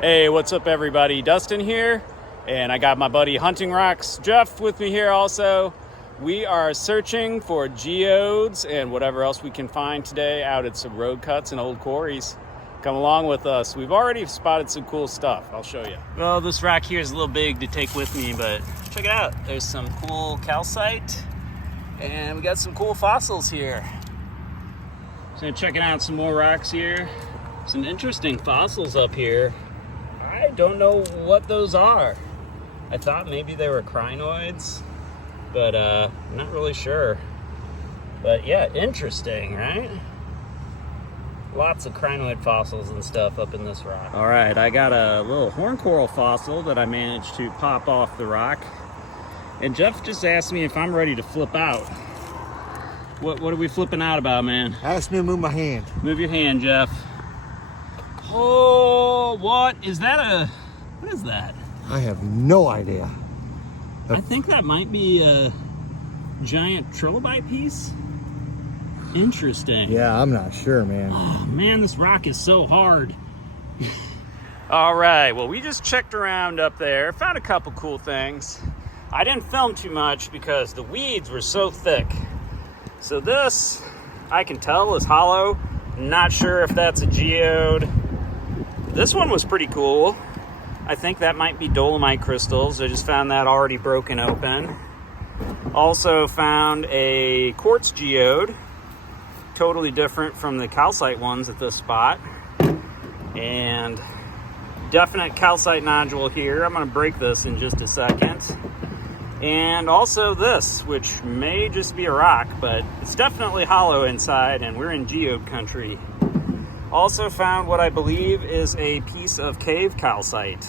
Hey, what's up everybody? Dustin here, and I got my buddy Hunting Rocks Jeff with me here also. We are searching for geodes and whatever else we can find today out at some road cuts and old quarries. Come along with us. We've already spotted some cool stuff. I'll show you. Well, this rock here is a little big to take with me, but check it out. There's some cool calcite, and we got some cool fossils here. So checking out some more rocks here. Some interesting fossils up here. I don't know what those are. I thought maybe they were crinoids, but I'm not really sure. But yeah, interesting, right? Lots of crinoid fossils and stuff up in this rock. All right, I got a little horn coral fossil that I managed to pop off the rock. And Jeff just asked me if I'm ready to flip out. What are we flipping out about, man? Ask me to move my hand. Move your hand, Jeff. Oh, what is that? What is that? I have no idea. I think that might be a giant trilobite piece. Interesting. Yeah, I'm not sure, man. Oh man, this rock is so hard. All right, well, we just checked around up there, found a couple cool things. I didn't film too much because the weeds were so thick. So this, I can tell, is hollow. Not sure if that's a geode. This one was pretty cool. I think that might be dolomite crystals. I just found that already broken open. Also found a quartz geode, totally different from the calcite ones at this spot. And definite calcite nodule here. I'm gonna break this in just a second. And also this, which may just be a rock, but it's definitely hollow inside, and we're in geode country. Also found what I believe is a piece of cave calcite.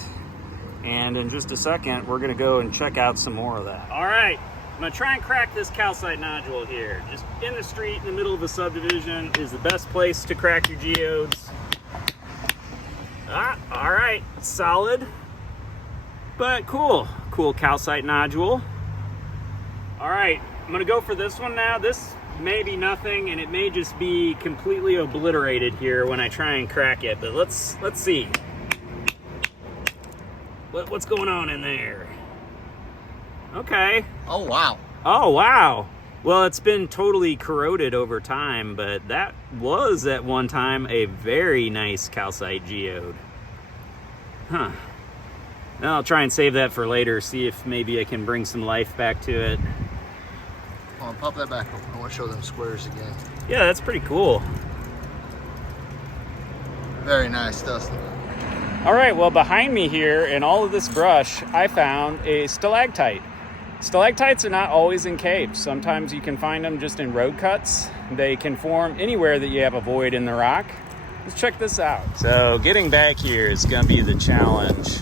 And in just a second, we're gonna go and check out some more of that. All right, I'm gonna try and crack this calcite nodule here. Just in the street, in the middle of a subdivision, is the best place to crack your geodes. All right, solid, but cool. Cool calcite nodule. All right, I'm gonna go for this one now. This may be nothing, and it may just be completely obliterated here when I try and crack it, but let's see. What's going on in there? Okay. Oh, wow. Oh, wow. Well, it's been totally corroded over time, but that was at one time a very nice calcite geode. Huh. Now I'll try and save that for later, see if maybe I can bring some life back to it. Hold on, pop that back open. I want to show them squares again. Yeah, that's pretty cool. Very nice, Dustin. All right, well, behind me here in all of this brush, I found a stalactite. Stalactites are not always in caves. Sometimes you can find them just in road cuts. They can form anywhere that you have a void in the rock. Let's check this out. So getting back here is gonna be the challenge.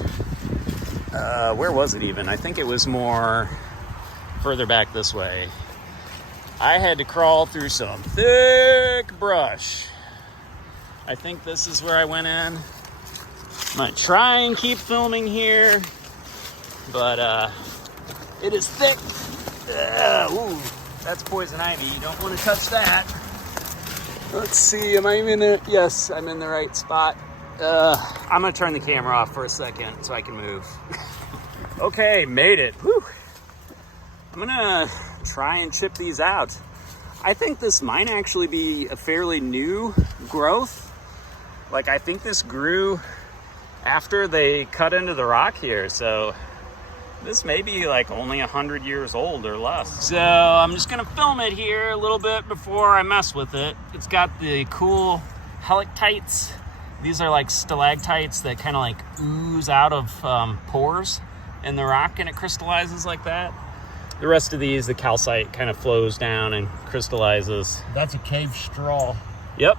Where was it even? I think it was more further back this way. I had to crawl through some thick brush. I think this is where I went in. I'm gonna try and keep filming here, but it is thick. Ooh, that's poison ivy. You don't want to touch that. Let's see, am I even in there? Yes, I'm in the right spot. I'm gonna turn the camera off for a second so I can move. Okay, made it. Whew. I'm gonna try and chip these out. I think this might actually be a fairly new growth. Like, I think this grew after they cut into the rock here, so this may be like only 100 years old or less. So I'm just gonna film it here a little bit before I mess with it. It's got the cool helictites. These are like stalactites that kind of like ooze out of pores in the rock, and it crystallizes like that. The rest of these, the calcite kind of flows down and crystallizes. That's a cave straw. Yep.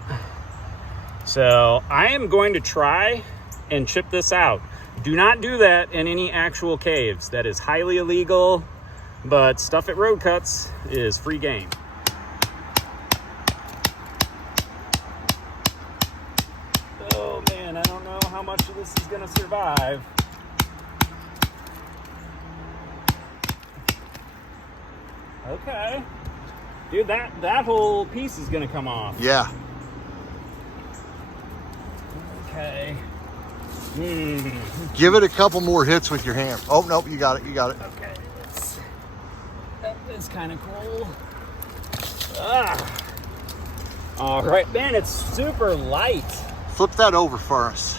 So I am going to try and chip this out. Do not do that in any actual caves. That is highly illegal, but stuff at road cuts is free game. Oh man, I don't know how much of this is gonna survive. Okay. Dude, that whole piece is gonna come off. Yeah. Okay. Give it a couple more hits with your hand. Oh, nope, you got it, you got it. Okay, that is kind of cool. Ah. All right, man, it's super light. Flip that over for us.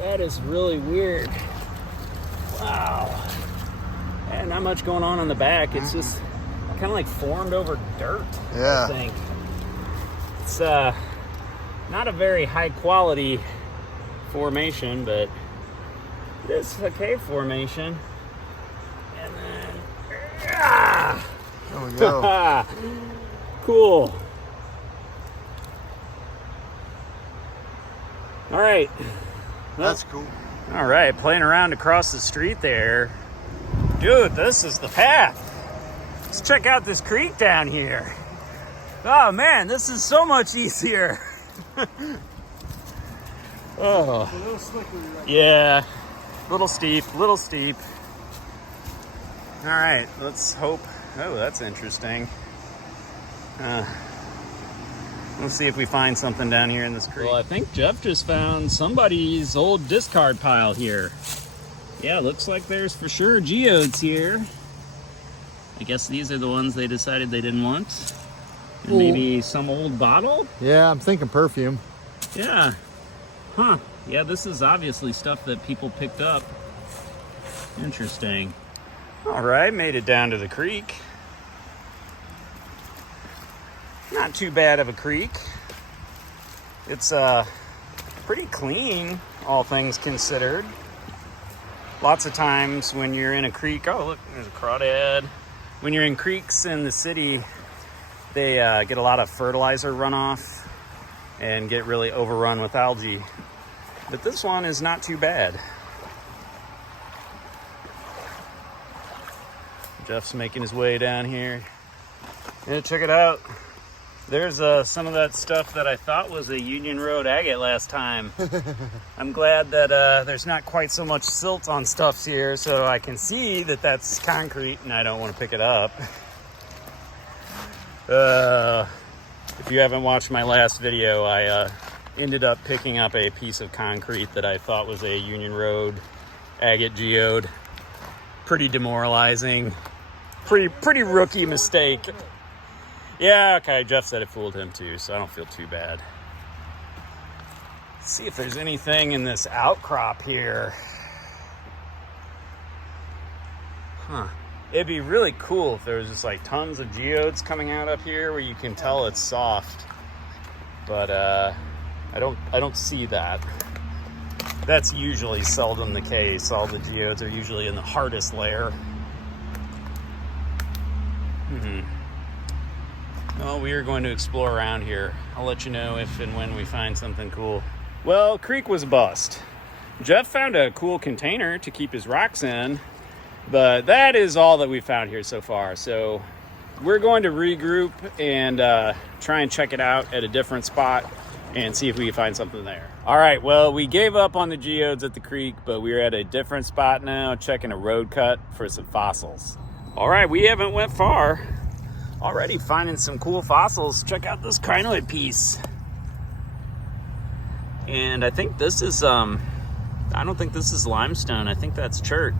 That is really weird. Wow. And not much going on the back. It's just kind of like formed over dirt, Yeah. I think. It's not a very high quality formation, but it is a cave formation. And then, There we go. cool. All right. That's cool. All right, playing around across the street there. Dude, this is the path. Let's check out this creek down here. Oh man, this is so much easier. Oh. A little slippery right Yeah, little steep. All right, let's hope. Oh, that's interesting. Let's see if we find something down here in this creek. Well, I think Jeff just found somebody's old discard pile here. Yeah, looks like there's for sure geodes here. I guess these are the ones they decided they didn't want. And Ooh. maybe some old bottle? Yeah, I'm thinking perfume. Yeah. Huh. Yeah, this is obviously stuff that people picked up. Interesting. All right, made it down to the creek. Not too bad of a creek. It's pretty clean, all things considered. Lots of times when you're in a creek, oh look, there's a crawdad. When you're in creeks in the city, they get a lot of fertilizer runoff and get really overrun with algae. But this one is not too bad. Jeff's making his way down here. Yeah, check it out. There's some of that stuff that I thought was a Union Road agate last time. I'm glad that there's not quite so much silt on stuffs here, so I can see that that's concrete and I don't want to pick it up. If you haven't watched my last video, I ended up picking up a piece of concrete that I thought was a Union Road agate geode. Pretty demoralizing. Pretty rookie mistake. Yeah, okay, Jeff said it fooled him too, so I don't feel too bad. Let's see if there's anything in this outcrop here. Huh. It'd be really cool if there was just like tons of geodes coming out up here where you can tell it's soft. But I don't see that. That's usually seldom the case. All the geodes are usually in the hardest layer. Well, we are going to explore around here. I'll let you know if and when we find something cool. Well, creek was a bust. Jeff found a cool container to keep his rocks in, but that is all that we found here so far. So we're going to regroup and try and check it out at a different spot and see if we can find something there. All right, well, we gave up on the geodes at the creek, but we're at a different spot now, checking a road cut for some fossils. All right, we haven't went far. Already finding some cool fossils. Check out this crinoid piece. And I think this is, I don't think this is limestone. I think that's chert.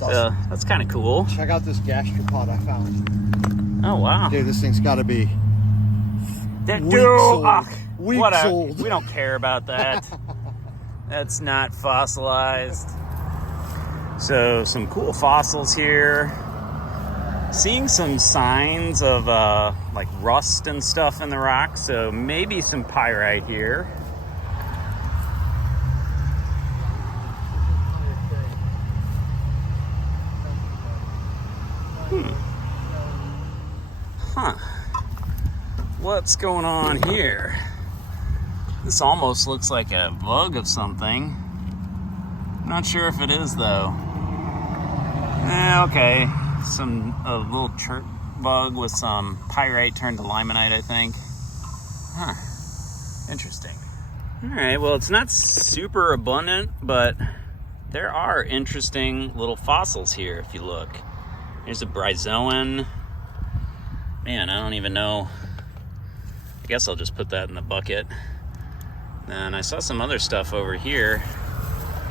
That's kind of cool. Check out this gastropod I found. Oh, wow. Dude, this thing's got to be Weeks old. We don't care about that. That's not fossilized. So some cool fossils here. Seeing some signs of like rust and stuff in the rock, so maybe some pyrite here. Huh. What's going on here? This almost looks like a bug of something. Not sure if it is though. Okay. A little chert bug with some pyrite turned to limonite, I think. Huh. Interesting. All right, well, it's not super abundant, but there are interesting little fossils here if you look. There's a bryozoan. Man, I don't even know. I guess I'll just put that in the bucket. And I saw some other stuff over here.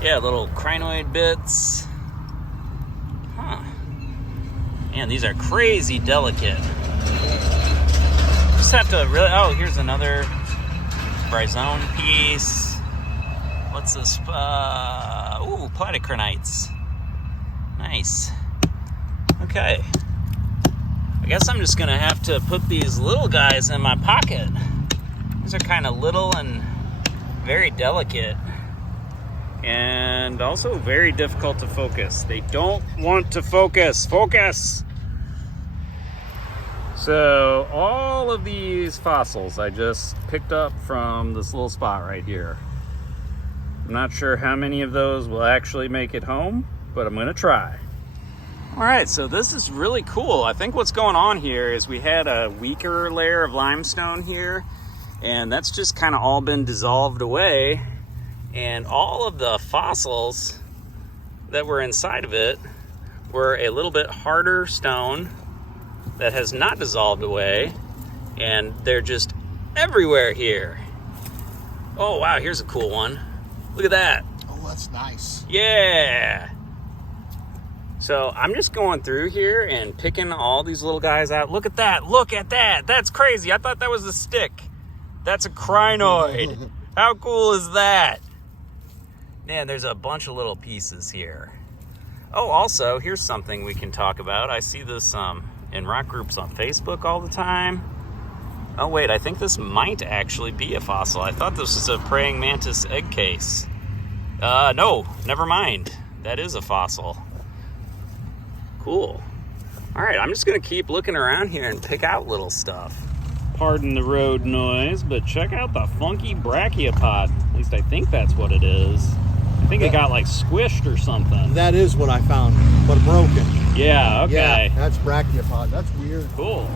Yeah, little crinoid bits. Huh. Man, these are crazy delicate. Just have to really... Oh, here's another Brysone piece. What's this? Ooh, platycrinites. Nice. Okay. I guess I'm just gonna have to put these little guys in my pocket. These are kind of little and very delicate. And also very difficult to focus. They don't want to focus. Focus! So all of these fossils I just picked up from this little spot right here. I'm not sure how many of those will actually make it home, but I'm gonna try. All right, so this is really cool. I think what's going on here is we had a weaker layer of limestone here, and that's just kind of all been dissolved away. And all of the fossils that were inside of it were a little bit harder stone that has not dissolved away, and they're just everywhere here. Oh wow, here's a cool one. Look at that. Oh, that's nice. Yeah. So I'm just going through here and picking all these little guys out. Look at that. Look at that. That's crazy. I thought that was a stick. That's a crinoid. How cool is that? Man, there's a bunch of little pieces here. Oh, also, here's something we can talk about. I see this in rock groups on Facebook all the time. Oh wait, I think this might actually be a fossil. I thought this was a praying mantis egg case. No, never mind. That is a fossil. Cool. All right, I'm just gonna keep looking around here and pick out little stuff. Pardon the road noise, but check out the funky brachiopod. At least I think that's what it is. I think it got like squished or something. That is what I found, but broken. Yeah, okay. Yeah, that's brachiopod. That's weird. Cool.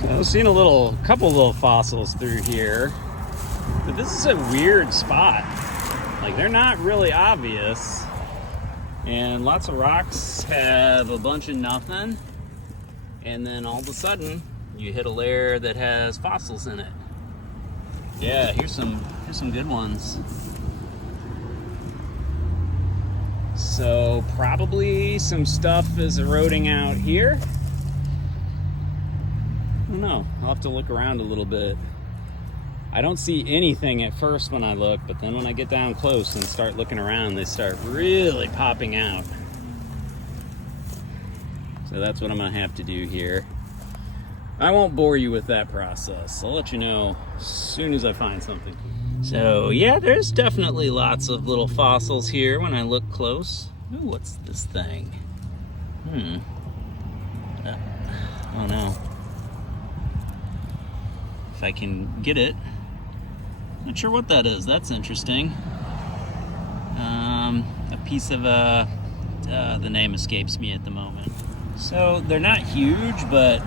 So I've seen a couple little fossils through here, but this is a weird spot. Like, they're not really obvious, and lots of rocks have a bunch of nothing, and then all of a sudden you hit a layer that has fossils in it. Yeah, here's some good ones. So probably some stuff is eroding out here. I don't know. I'll have to look around a little bit. I don't see anything at first when I look, but then when I get down close and start looking around, they start really popping out. So that's what I'm gonna have to do here. I won't bore you with that process. I'll let you know as soon as I find something. So yeah, there's definitely lots of little fossils here when I look close. Ooh, what's this thing? Oh no. If I can get it. Not sure what that is. That's interesting. A piece of the name escapes me at the moment. So they're not huge, but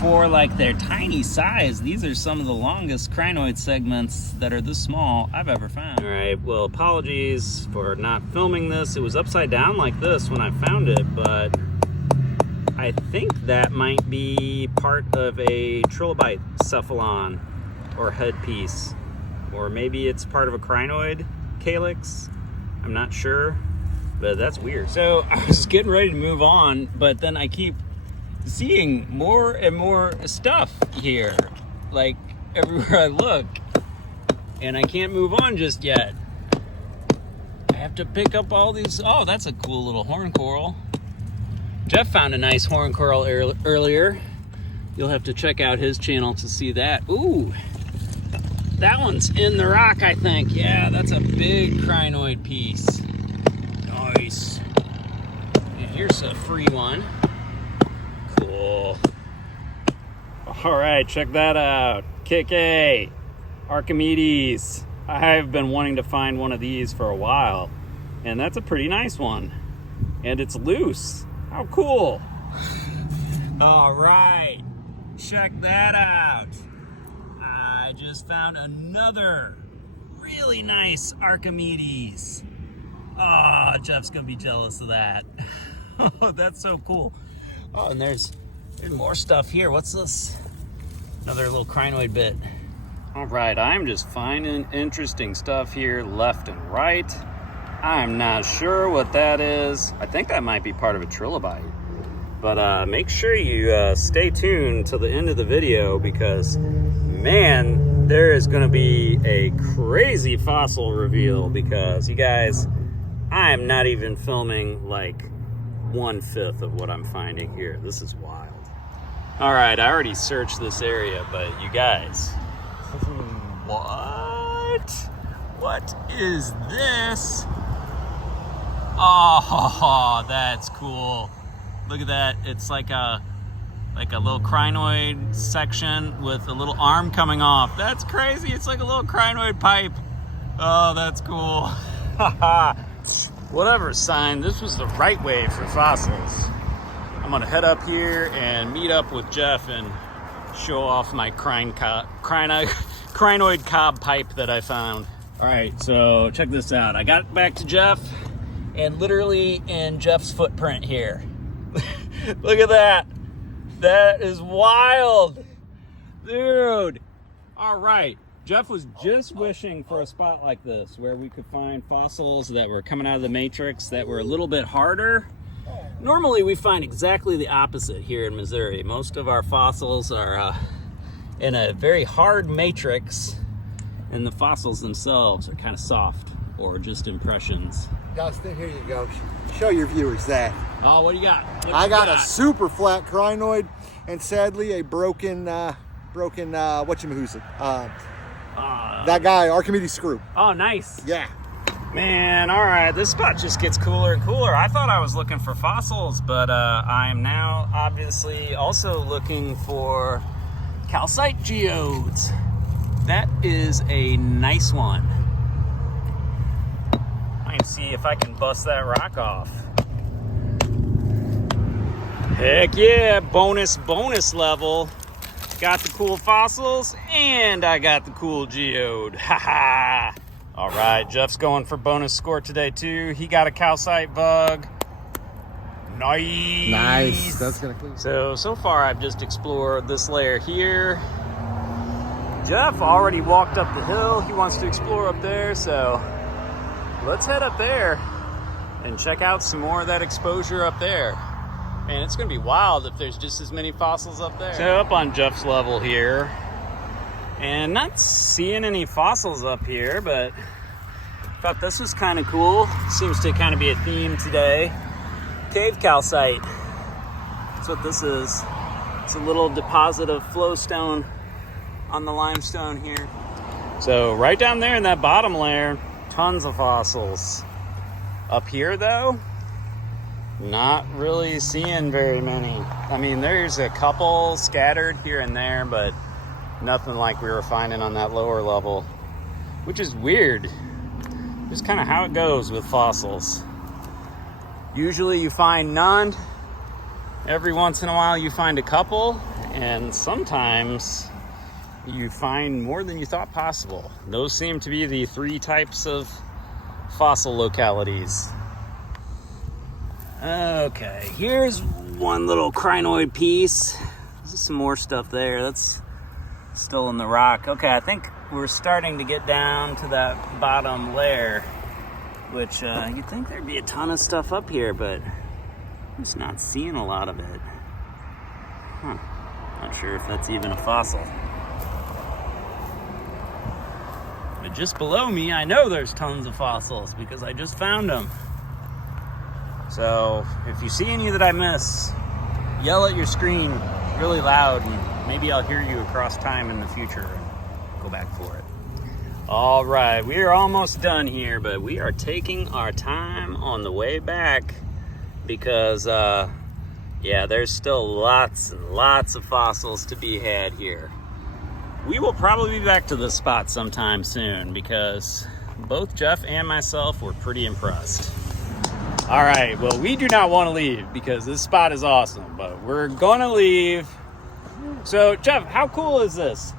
for like their tiny size, these are some of the longest crinoid segments that are this small I've ever found. All right, well, apologies for not filming this. It was upside down like this when I found it, but I think that might be part of a trilobite cephalon or headpiece, or maybe it's part of a crinoid calyx. I'm not sure, but that's weird. So I was getting ready to move on, but then I keep seeing more and more stuff here, like everywhere I look, and I can't move on just yet. I have to pick up all these. Oh, that's a cool little horn coral. Jeff found a nice horn coral earlier. You'll have to check out his channel to see that. Ooh, that one's in the rock, I think. Yeah, that's a big crinoid piece. Nice. And here's a free one. Cool. All right, check that out. KK, Archimedes. I've been wanting to find one of these for a while, and that's a pretty nice one. And it's loose. How cool. All right, check that out. I just found another really nice Archimedes. Oh, Jeff's gonna be jealous of that. Oh, that's so cool. Oh, and there's more stuff here. What's this? Another little crinoid bit. All right, I'm just finding interesting stuff here left left and right. I'm not sure what that is. I think that might be part of a trilobite. But make sure you stay tuned till the end of the video, because, man, there is going to be a crazy fossil reveal. Because, you guys, I am not even filming like 1/5 of what I'm finding here. This is wild. All right, I already searched this area, but you guys, what is this? Oh, that's cool. Look at that. It's like a little crinoid section with a little arm coming off. That's crazy. It's like a little crinoid pipe. Oh, that's cool. Whatever sign, this was the right way for fossils. I'm gonna head up here and meet up with Jeff and show off my crinoid cob pipe that I found. All right, so check this out. I got back to Jeff, and literally in Jeff's footprint here. Look at that. That is wild. Dude. All right. Jeff was just wishing for a spot like this where we could find fossils that were coming out of the matrix that were a little bit harder. Normally we find exactly the opposite here in Missouri. Most of our fossils are in a very hard matrix, and the fossils themselves are kind of soft or just impressions. Dustin, here you go. Show your viewers that. Oh, what do you got? I got a super flat crinoid, and sadly a broken whatchamahoosa. That guy, Archimedes screw. Oh, nice. Yeah. Man, all right, this spot just gets cooler and cooler. I thought I was looking for fossils, but I am now obviously also looking for calcite geodes. That is a nice one. I can see if I can bust that rock off. Heck yeah, bonus level. Got the cool fossils, and I got the cool geode. Haha. All right, Jeff's going for bonus score today too. He got a calcite bug. Nice. That's gonna clean. So far I've just explored this layer here. Jeff already walked up the hill. He wants to explore up there, so let's head up there and check out some more of that exposure up there. Man, it's gonna be wild if there's just as many fossils up there. So up on Jeff's level here, and not seeing any fossils up here, but thought this was kind of cool. Seems to kind of be a theme today. Cave calcite. That's what this is. It's a little deposit of flowstone on the limestone here. So right down there in that bottom layer, tons of fossils. Up here though, not really seeing very many. I mean, there's a couple scattered here and there, but nothing like we were finding on that lower level, which is weird. Just kind of how it goes with fossils. Usually you find none. Every once in a while you find a couple, and sometimes you find more than you thought possible. Those seem to be the 3 types of fossil localities. Okay, here's one little crinoid piece. There's some more stuff there. That's still in the rock. Okay, I think we're starting to get down to that bottom layer, which you'd think there'd be a ton of stuff up here, but I'm just not seeing a lot of it. Not sure if that's even a fossil. But just below me, I know there's tons of fossils because I just found them. So if you see any that I miss, yell at your screen really loud, and maybe I'll hear you across time in the future and go back for it. All right, we are almost done here, but we are taking our time on the way back because, yeah, there's still lots and lots of fossils to be had here. We will probably be back to this spot sometime soon because both Jeff and myself were pretty impressed. All right, well, we do not want to leave because this spot is awesome, but we're gonna leave. So, Jeff, how cool is this?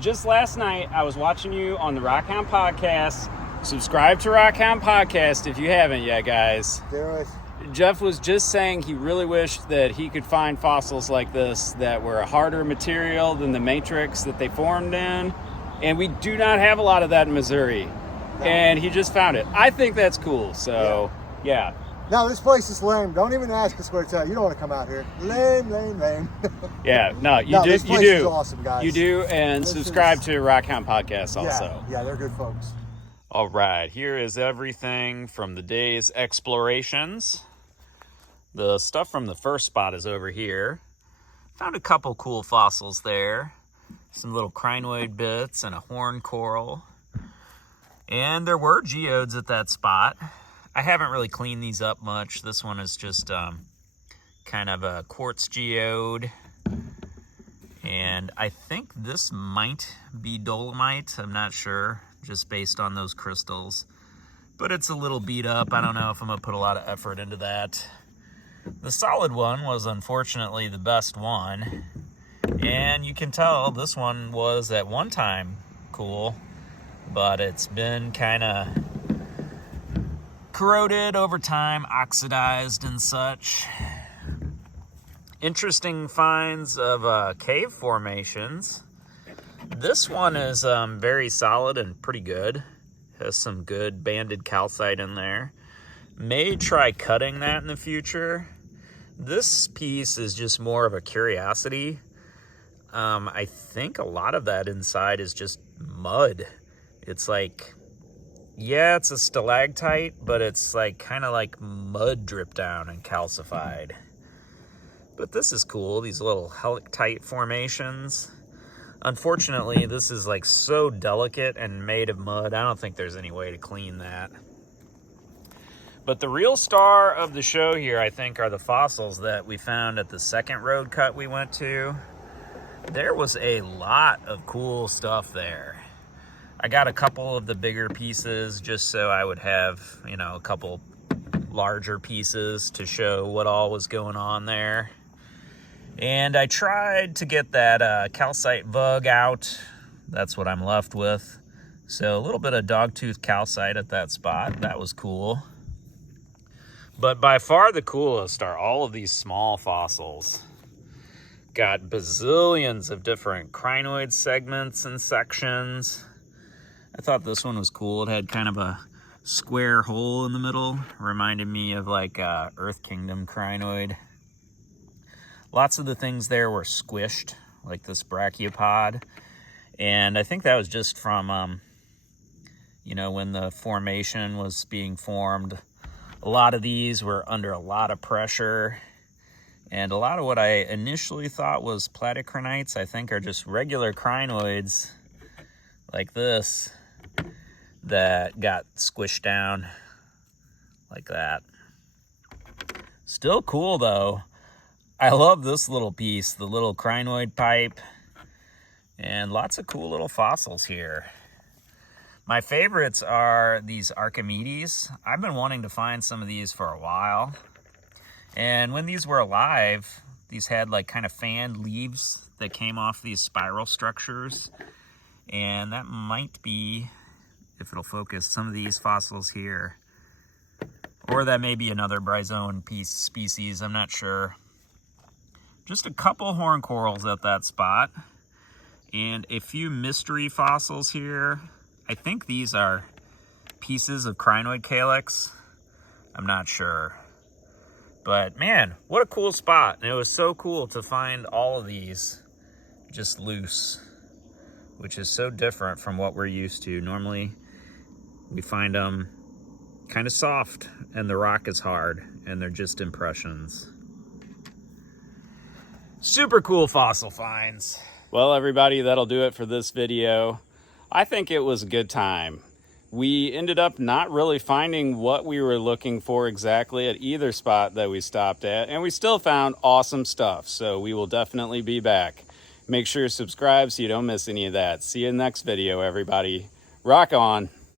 Just last night, I was watching you on the Rockhound Podcast. Subscribe to Rockhound Podcast if you haven't yet, guys. There is. Jeff was just saying he really wished that he could find fossils like this that were a harder material than the matrix that they formed in. And we do not have a lot of that in Missouri. and he just found it. I think that's cool. So yeah. No, this place is lame. Don't even ask us where it's at. You don't want to come out here. Lame, lame, lame. Yeah, no, you do. This You place do. is awesome, guys. You do, and subscribe to Rockhound Podcast also. Yeah, they're good folks. All right, here is everything from the day's explorations. The stuff from the first spot is over here. Found a couple cool fossils there. Some little crinoid bits and a horn coral. And there were geodes at that spot. I haven't really cleaned these up much. This one is just kind of a quartz geode. And I think this might be dolomite. I'm not sure, just based on those crystals. But it's a little beat up. I don't know if I'm going to put a lot of effort into that. The solid one was unfortunately the best one. And you can tell this one was at one time cool, but it's been kind of corroded over time, oxidized and such. Interesting finds of cave formations. This one is very solid and pretty good. Has some good banded calcite in there. May try cutting that in the future. This piece is just more of a curiosity. I think a lot of that inside is just mud. It's like, yeah, it's a stalactite, but it's like kind of like mud drip down and calcified. But this is cool, these little helictite formations. Unfortunately, this is like so delicate and made of mud, I don't think there's any way to clean that. But the real star of the show here, I think, are the fossils that we found at the second road cut we went to. There was a lot of cool stuff there. I got a couple of the bigger pieces just so I would have, you know, a couple larger pieces to show what all was going on there. And I tried to get that calcite vug out. That's what I'm left with. So a little bit of dogtooth calcite at that spot. That was cool. But by far the coolest are all of these small fossils. Got bazillions of different crinoid segments and sections. I thought this one was cool. It had kind of a square hole in the middle. Reminded me of like Earth Kingdom crinoid. Lots of the things there were squished, like this brachiopod. And I think that was just from, you know, when the formation was being formed. A lot of these were under a lot of pressure. And a lot of what I initially thought was platycrinites, I think, are just regular crinoids like this that got squished down like that. Still cool, though. I love this little piece, the little crinoid pipe, and lots of cool little fossils here. My favorites are these Archimedes. I've been wanting to find some of these for a while. And when these were alive, these had like kind of fanned leaves that came off these spiral structures. And that might be, if it'll focus, some of these fossils here. Or that may be another bryozoan species, I'm not sure. Just a couple horn corals at that spot. And a few mystery fossils here. I think these are pieces of crinoid calyx. I'm not sure. But man, what a cool spot. And it was so cool to find all of these just loose, which is so different from what we're used to. Normally, we find them kind of soft and the rock is hard and they're just impressions. Super cool fossil finds. Well, everybody, that'll do it for this video. I think it was a good time. We ended up not really finding what we were looking for exactly at either spot that we stopped at, and we still found awesome stuff, so we will definitely be back. Make sure you subscribe so you don't miss any of that. See you in the next video, everybody. Rock on.